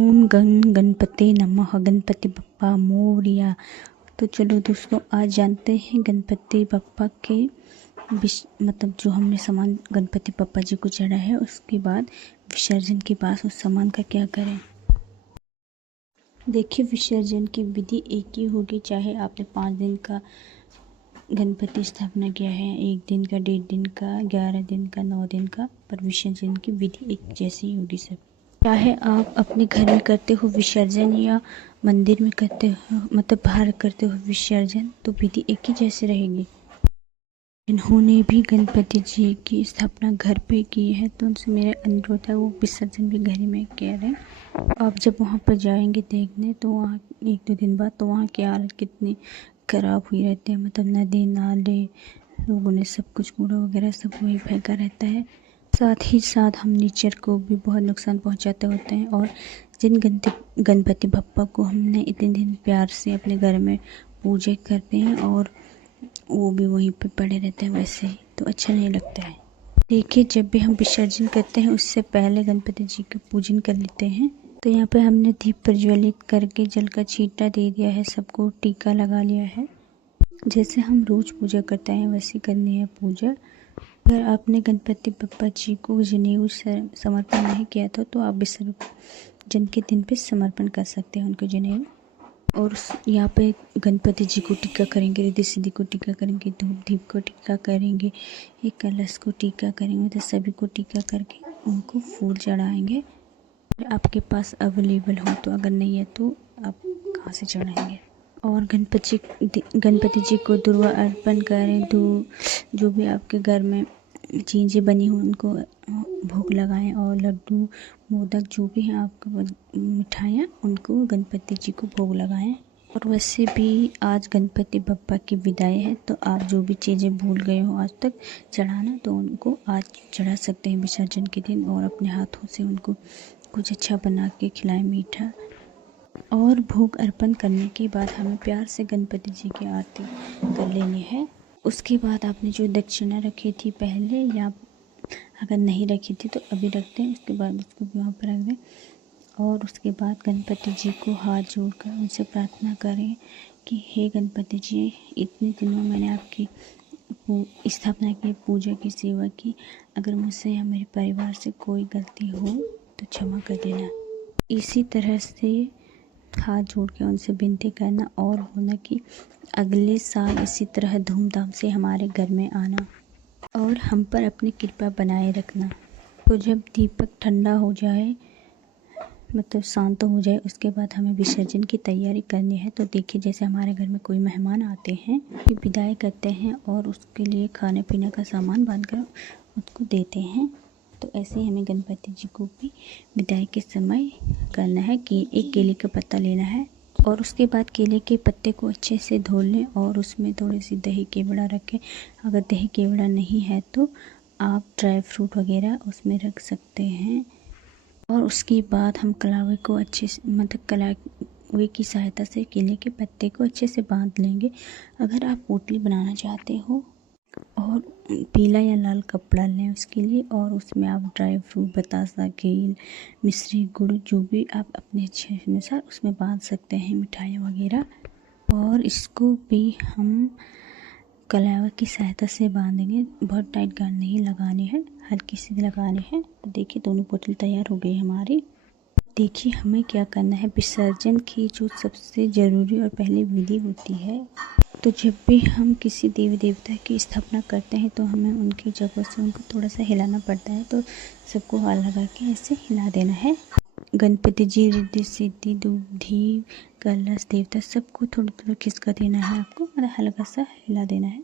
ओम गण गणपति नमः, गणपति बप्पा मोरिया। तो चलो दोस्तों, आज जानते हैं गणपति बप्पा के मतलब जो हमने सामान गणपति बप्पा जी को चढ़ा है, उसके बाद विसर्जन के बाद उस सामान का क्या करें। देखिए, विसर्जन की विधि एक ही होगी, चाहे आपने 5 दिन का गणपति स्थापना किया है, 1 दिन का, 1.5 दिन का, 11 दिन का, 9 दिन का, पर विसर्जन की विधि एक जैसी होगी सब। चाहे आप अपने घर में करते हो विसर्जन या मंदिर में करते हो, मतलब बाहर करते हो विसर्जन, तो विधि एक ही जैसे रहेगी। जिन्होंने भी गणपति जी की स्थापना घर पे की है, तो उनसे मेरा अनुरोध है वो विसर्जन भी घर में करें। आप जब वहाँ पर जाएंगे देखने, तो वहाँ 1-2 दिन बाद तो वहाँ की हालत कितनी ख़राब हुई रहती है, मतलब नदी नाले, लोगों ने सब कुछ कूड़ा वगैरह सब वही फेंका रहता है। साथ ही साथ हम नेचर को भी बहुत नुकसान पहुंचाते होते हैं। और जिन गणपति बप्पा को हमने इतने दिन प्यार से अपने घर में पूजा करते हैं और वो भी वहीं पे पड़े रहते हैं वैसे ही, तो अच्छा नहीं लगता है। देखिए, जब भी हम विसर्जन करते हैं उससे पहले गणपति जी का पूजन कर लेते हैं। तो यहाँ पे हमने दीप प्रज्वलित करके जल का छींटा दे दिया है, सबको टीका लगा लिया है। जैसे हम रोज़ पूजा करते हैं वैसे करनी है पूजा। अगर आपने गणपति बप्पा जी को जनेऊ समर्पण नहीं किया था, तो आप विसर्जन के दिन पे समर्पण कर सकते हैं उनको जनेऊ। और यहाँ पे गणपति जी को टीका करेंगे, रिद्धि सिद्धि को टीका करेंगे, धूप दीप को टीका करेंगे, एक कलश को टीका करेंगे, तो सभी को टीका करके उनको फूल चढ़ाएंगे। आपके पास अवेलेबल हो तो, अगर नहीं है तो आप कहाँ से चढ़ाएंगे। और गणपति जी को दुर्वा अर्पण करें। जो भी आपके घर में चीज़ें बनी हो उनको भोग लगाएं, और लड्डू मोदक जो भी हैं आपके मिठाइयाँ, उनको गणपति जी को भोग लगाएं। और वैसे भी आज गणपति बप्पा की विदाई है, तो आप जो भी चीज़ें भूल गए हो आज तक चढ़ाना, तो उनको आज चढ़ा सकते हैं विसर्जन के दिन। और अपने हाथों से उनको कुछ अच्छा बना के खिलाएं, मीठा। और भोग अर्पण करने के बाद हमें प्यार से गणपति जी की आरती कर लेनी है। उसके बाद आपने जो दक्षिणा रखी थी पहले, या अगर नहीं रखी थी तो अभी रख दें, उसके बाद उसको वहाँ पर रख दें। और उसके बाद गणपति जी को हाथ जोड़कर उनसे प्रार्थना करें कि हे गणपति जी, इतने दिनों मैंने आपकी स्थापना की, पूजा की, सेवा की, अगर मुझसे या मेरे परिवार से कोई गलती हो तो क्षमा कर देना। इसी तरह से हाथ जोड़ के उनसे विनती करना और बोलना कि अगले साल इसी तरह धूमधाम से हमारे घर में आना और हम पर अपनी कृपा बनाए रखना। तो जब दीपक ठंडा हो जाए, मतलब शांत हो जाए, उसके बाद हमें विसर्जन की तैयारी करनी है। तो देखिए, जैसे हमारे घर में कोई मेहमान आते हैं, विदाई करते हैं और उसके लिए खाने पीने का सामान बांधकर उसको देते हैं, तो ऐसे ही हमें गणपति जी को भी विदाई के समय करना है कि एक केले का पत्ता लेना है, और उसके बाद केले के पत्ते को अच्छे से धो लें और उसमें थोड़ी सी दही केवड़ा रखें। अगर दही केवड़ा नहीं है तो आप ड्राई फ्रूट वगैरह उसमें रख सकते हैं। और उसके बाद हम कलावे को अच्छे से, मतलब कलावे की सहायता से केले के पत्ते को अच्छे से बांध लेंगे। अगर आप पोटली बनाना चाहते हो, और पीला या लाल कपड़ा लें उसके लिए, और उसमें आप ड्राई फ्रूट, बतासा, घेल, मिश्री, गुड़, जो भी आप अपने इच्छा अनुसार उसमें बांध सकते हैं, मिठाइयाँ वगैरह। और इसको भी हम कलावा की सहायता से बांधेंगे, बहुत टाइट गांठ नहीं लगानी है, हल्की सी लगानी है। तो देखिए, दोनों बोतल तैयार हो गई हमारी। देखिए, हमें क्या करना है, विसर्जन की जो सबसे ज़रूरी और पहली विधि होती है, तो जब भी हम किसी देवी देवता की स्थापना करते हैं तो हमें उनकी जगह से उनको थोड़ा सा हिलाना पड़ता है। तो सबको हाथ लगा के ऐसे हिला देना है। गणपति जी, रिद्धि सिद्धि, धूप दीप, कलश, देवता, सबको थोड़ा थोड़ा खिसका देना है आपको, मतलब हल्का सा हिला देना है।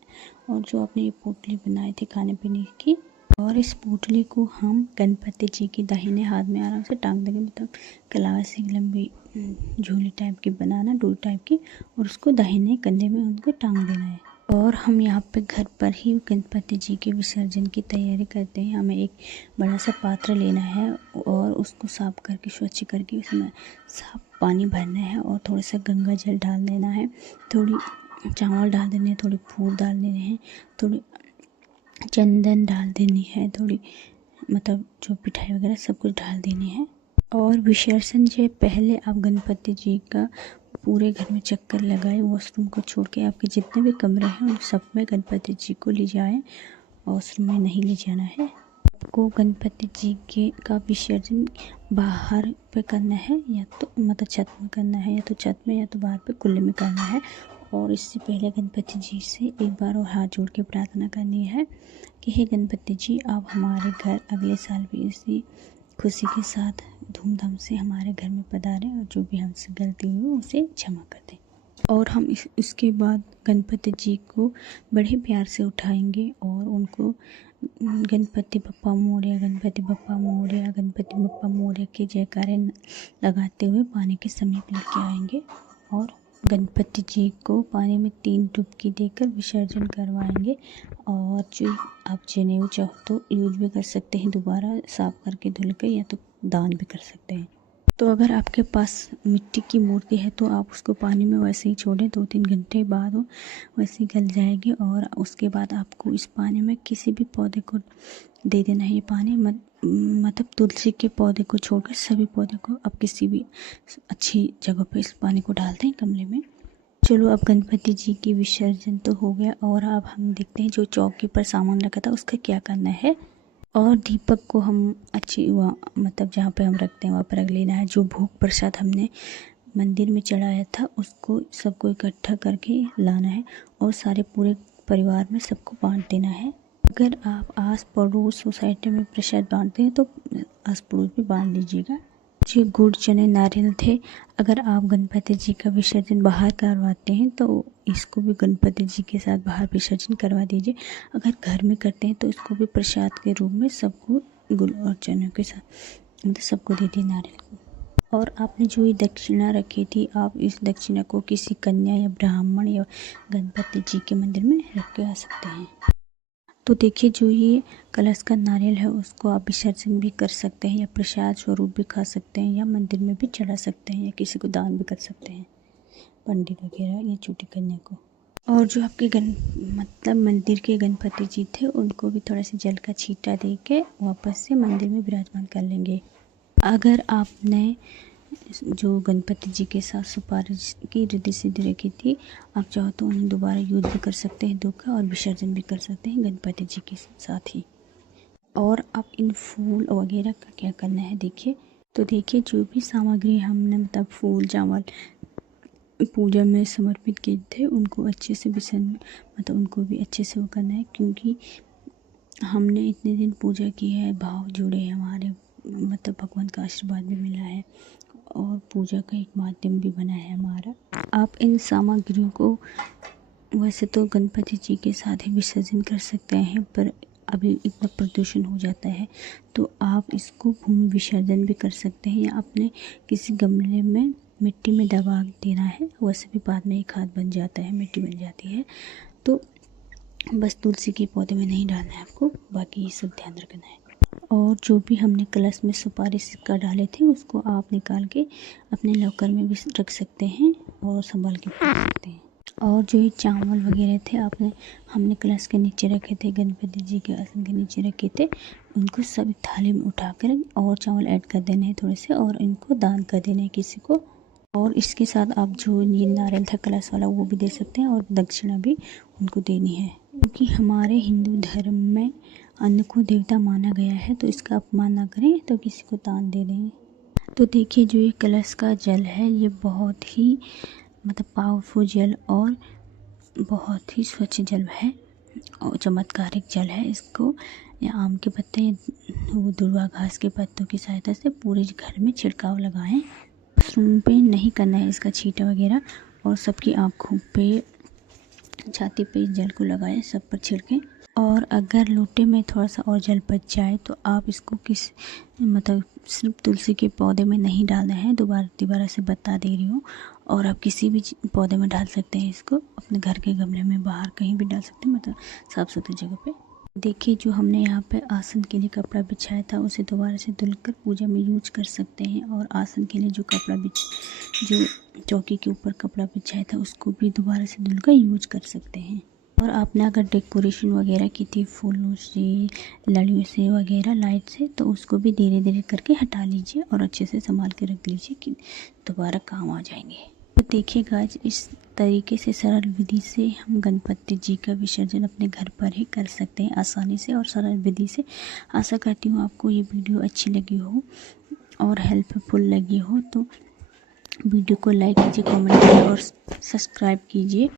और जो आपने ये पोटली बनाई थी खाने पीने की, और इस पोटली को हम गणपति जी की दाहिने हाथ में आराम से टांग देंगे, मतलब कलावा से लंबी झोली टाइप की बनाना, डोरी टाइप की, और उसको दाहिने कंधे में उनको टांग देना है। और हम यहाँ पे घर पर ही गणपति जी के विसर्जन की तैयारी करते हैं। हमें एक बड़ा सा पात्र लेना है और उसको साफ करके, स्वच्छ करके उसमें साफ पानी भरना है, और थोड़ा सा गंगा जल डाल देना है, थोड़ी चावल डाल देने हैं, थोड़ी फूल डाल देने हैं, थोड़ी चंदन डाल देनी है, थोड़ी मतलब जो मिठाई वगैरह सब कुछ डाल देनी है। और विसर्जन से पहले आप गणपति जी का पूरे घर में चक्कर लगाए, वॉशरूम को छोड़ के आपके जितने भी कमरे हैं उन सब में गणपति जी को ले जाएं, वॉशरूम में नहीं ले जाना है। आपको गणपति जी के का विसर्जन बाहर पे करना है, या तो मतलब छत में करना है, या तो छत में या तो बाहर पे खुले में करना है। और इससे पहले गणपति जी से एक बार और हाथ जोड़ के प्रार्थना करनी है कि हे गणपति जी, आप हमारे घर अगले साल भी इसी खुशी के साथ धूमधाम से हमारे घर में पधारें और जो भी हमसे गलती हुई उसे क्षमा कर दें। और हम इसके बाद गणपति जी को बड़े प्यार से उठाएंगे और उनको गणपति बप्पा मोरया, गणपति बप्पा मोरया, गणपति बप्पा मोरया के जयकारे लगाते हुए पानी के समीप लेके आएंगे और गणपति जी को पानी में 3 डुबकी देकर विसर्जन करवाएंगे। और जो आप जनेऊ चाहो तो यूज भी कर सकते हैं, दोबारा साफ करके धुल के, या तो दान भी कर सकते हैं। तो अगर आपके पास मिट्टी की मूर्ति है तो आप उसको पानी में वैसे ही छोड़ें, 2-3 घंटे बाद वो वैसे ही गल जाएगी। और उसके बाद आपको इस पानी में किसी भी पौधे को दे देना है। ये पानी मतलब तुलसी के पौधे को छोड़कर सभी पौधे को आप किसी भी अच्छी जगह पे इस पानी को डालते हैं गमले में। चलो, अब गणपति जी की विसर्जन तो हो गया और अब हम देखते हैं जो चौकी पर सामान रखा था उसका क्या करना है। और दीपक को हम अच्छी मतलब जहाँ पे हम रखते हैं वहाँ पर रख लेना है। जो भोग प्रसाद हमने मंदिर में चढ़ाया था उसको सबको इकट्ठा करके लाना है और सारे पूरे परिवार में सबको बांट देना है। अगर आप आस पड़ोस सोसाइटी में प्रसाद बांटते हैं तो आस पड़ोस भी बांट दीजिएगा। जो गुड़ चने नारियल थे, अगर आप गणपति जी का विसर्जन बाहर करवाते हैं तो इसको भी गणपति जी के साथ बाहर विसर्जन करवा दीजिए। अगर घर में करते हैं तो इसको भी प्रसाद के रूप में सबको गुड़ और चनों के साथ मतलब सबको दे दिए नारियल को। और आपने जो ये दक्षिणा रखी थी, आप इस दक्षिणा को किसी कन्या या ब्राह्मण या गणपति जी के मंदिर में रख के आ सकते हैं। तो देखिए, जो ये कलश का नारियल है उसको आप विसर्जन भी कर सकते हैं या प्रसाद स्वरूप भी खा सकते हैं या मंदिर में भी चढ़ा सकते हैं या किसी को दान भी कर सकते हैं, पंडित वगैरह या छोटी कन्या को। और जो आपके मतलब मंदिर के गणपति जी थे उनको भी थोड़ा सा जल का छींटा दे के वापस से मंदिर में विराजमान कर लेंगे। अगर आपने जो गणपति जी के साथ सुपारी की रिद्धि सिद्धि रखी थी, आप चाहो तो उन्हें दोबारा यूज भी कर सकते हैं दुख और विसर्जन भी कर सकते हैं गणपति जी के साथ ही। और आप इन फूल वगैरह का क्या करना है देखिए। तो देखिए, जो भी सामग्री हमने मतलब फूल चावल पूजा में समर्पित किए थे उनको अच्छे से मतलब उनको भी अच्छे से वो करना है, क्योंकि हमने इतने दिन पूजा की है, भाव जुड़े हैं हमारे, मतलब भगवान का आशीर्वाद भी मिला है और पूजा का एक माध्यम भी बना है हमारा। आप इन सामग्रियों को वैसे तो गणपति जी के साथ ही विसर्जन कर सकते हैं, पर अभी इतना प्रदूषण हो जाता है तो आप इसको भूमि विसर्जन भी कर सकते हैं या अपने किसी गमले में मिट्टी में दबा देना है। वैसे भी बाद में एक खाद बन जाता है, मिट्टी बन जाती है। तो बस तुलसी के पौधे में नहीं डालना है आपको, बाकी ये सब ध्यान रखना है। और जो भी हमने कलश में सुपारी सिक्का डाले थे उसको आप निकाल के अपने लॉकर में भी रख सकते हैं और संभाल के रख सकते हैं। और जो ये चावल वगैरह थे हमने कलश के नीचे रखे थे, गणपति जी के आसन के नीचे रखे थे, उनको सब थाली में उठाकर और चावल ऐड कर देने हैं थोड़े से और इनको दान कर देने हैं किसी को। और इसके साथ आप जो ये नारियल था कलश वाला वो भी दे सकते हैं और दक्षिणा भी उनको देनी है, क्योंकि हमारे हिंदू धर्म में अन्न को देवता माना गया है, तो इसका अपमान ना करें तो किसी को दान दे दें। तो देखिए, जो ये कलश का जल है ये बहुत ही मतलब पावरफुल जल और बहुत ही स्वच्छ जल है और चमत्कारिक जल है। इसको या आम के पत्ते वो दुर्वा घास के पत्तों की सहायता से पूरे घर में छिड़काव लगाएं। वॉशरूम पे नहीं करना है इसका छींटा वगैरह, और सबकी आँखों पे छाती पे इस जल को लगाएं, सब पर छिड़कें। और अगर लोटे में थोड़ा सा और जल बच जाए तो आप इसको मतलब सिर्फ तुलसी के पौधे में नहीं डालना है, दोबारा से बता दे रही हूँ। और आप किसी भी पौधे में डाल सकते हैं इसको, अपने घर के गमले में बाहर कहीं भी डाल सकते हैं, मतलब साफ़ सुथरी जगह पे। देखिए, जो हमने यहाँ पे आसन के लिए कपड़ा बिछाया था उसे दोबारा से धुलकर पूजा में यूज कर सकते हैं। और आसन के लिए जो चौकी के ऊपर कपड़ा बिछाया था उसको भी दोबारा से धुलकर यूज कर सकते हैं। और आपने अगर डेकोरेशन वगैरह की थी फूलों से, लड़ियों से वगैरह, लाइट से, तो उसको भी धीरे धीरे करके हटा लीजिए और अच्छे से संभाल के रख लीजिए कि दोबारा काम आ जाएंगे। तो देखिए गाइस, इस तरीके से सरल विधि से हम गणपति जी का विसर्जन अपने घर पर ही कर सकते हैं आसानी से और सरल विधि से। आशा करती हूँ आपको ये वीडियो अच्छी लगी हो और हेल्पफुल लगी हो। तो वीडियो को लाइक कीजिए, कमेंट कीजिए और सब्सक्राइब कीजिए।